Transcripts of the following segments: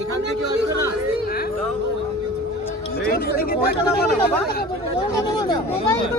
এখান থেকে আসবে না একজন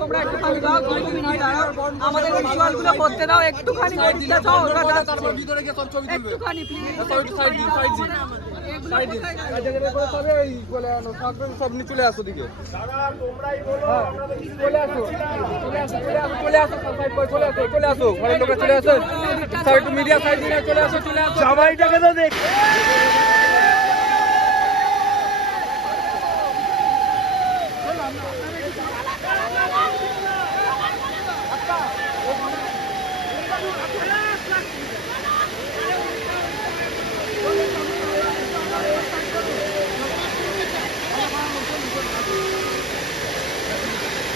তোমরা একটুখানি দাও দুই দাঁড়াও। আমাদের ভিজুয়াল করতে দাও একটুখানি গতিটা দাও ওরা যাচ্ছে। ভিতরে গিয়ে সব ছবি তুলবে। একটুখানি সাইড সাইড দিন সাইড দিন সাইড দিন। জায়গাটা করে তবে ওই বলে আনো থাকবে সব নিয়ে চলে আসো দিকে হ্যাঁ, চলে আসো চলে আসো চলে আসো চলে আসো সাইড চলে আসো চলে আসো ঘরের লোকে চলে আসো। মিডিয়া সাইড চলে আসো চলে আসো। জামাইটাকে তো দেখ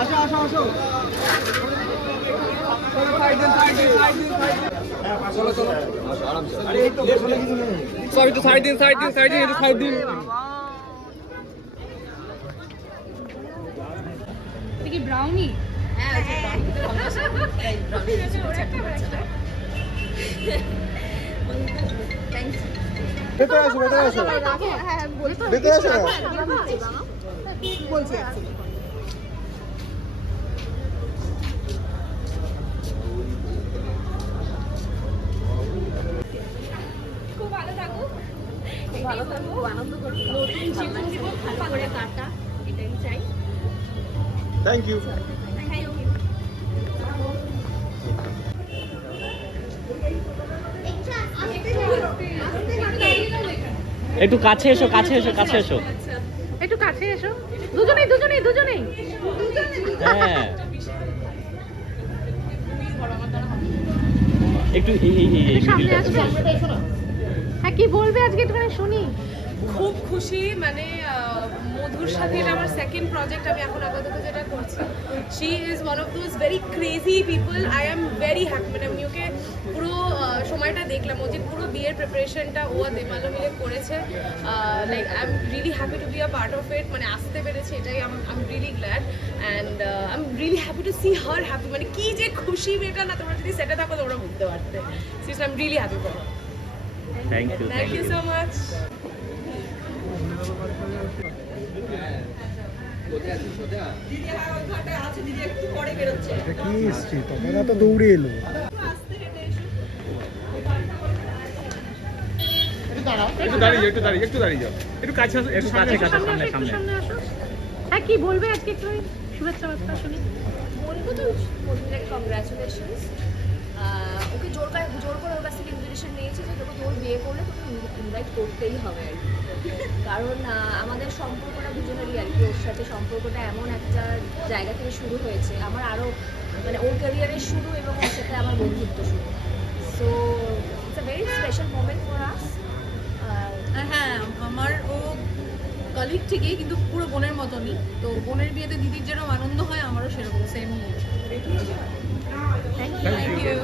আসো আসো আসো। সাইড দিন সাইড দিন দিন দিন। দিন ব্রাউনি ভেতরে আসো ভেতরে আসো। ভেতরে আসো। খুব ভালো থাকুক ভালো থাকুক আনন্দ করুক নতুন জীবন জীবন ভালো করে কাটা এটাই চাই। থ্যাংক ইউ থ্যাংক ইউ একটু কাছে এসো কাছে এসো কাছে এসো। একটু কাছে এসো। দুজনেই দুজনেই দুজনেই। হ্যাঁ। একটু এই এই এই এই সামনে মিডিলটা হ্যাঁ কি বলবে আজকে একটুখানি শুনি। খুব খুশি মানে আহ, সাথে এটা আমার সেকেন্ড প্রজেক্ট আমি এখন আপাতত যেটা করছি। She is one of those very crazy people I am very happy মানে আমি ওকে পুরো সময়টা দেখলাম। ও যে পুরো বিয়ের প্রিপারেশনটা ও দেমালো মিলে করেছে। Like I am really happy to be a part of it মানে আসতে পেরেছে এটাই I am really glad and I am really happy to see her happy মানে কি যে খুশি মেয়েটা না তোমরা যদি সেটা থাকো তোমরা বুঝতে পারতে। Sis I am really happy for thank you thank you so much কি এসছি? তখন তো দৌড়ে এলো। একটু দাঁড়িয়ে একটু দাঁড়িয়ে একটু দাঁড়িয়ে যাও। একটু কাছে আসো একটু কাছে কাছে সামনে সামনে আসো হ্যাঁ কি বলবে আজকে একটু? শুভেচ্ছা বার্তা শুনি। বলব তো কংগ্রাচুলেশনস ওকে জোর করে জোর করে ওর কাছ থেকে ইনভিটেশন নিয়েছে যে তোকে তোর বিয়ে করলে তোকে ইনভাইট করতেই হবে আর কারণ আমাদের সম্পর্কটা দুজনেরই আর কি। ওর সাথে সম্পর্কটা এমন একটা জায়গা থেকে শুরু হয়েছে। আমার আরও মানে ওর ক্যারিয়ারের শুরু এবং কলিগ ঠিকই কিন্তু পুরো বোনের মতনই। তো বোনের বিয়েতে দিদির যেরকম আনন্দ হয় আমারও সেরকম same thank you thank you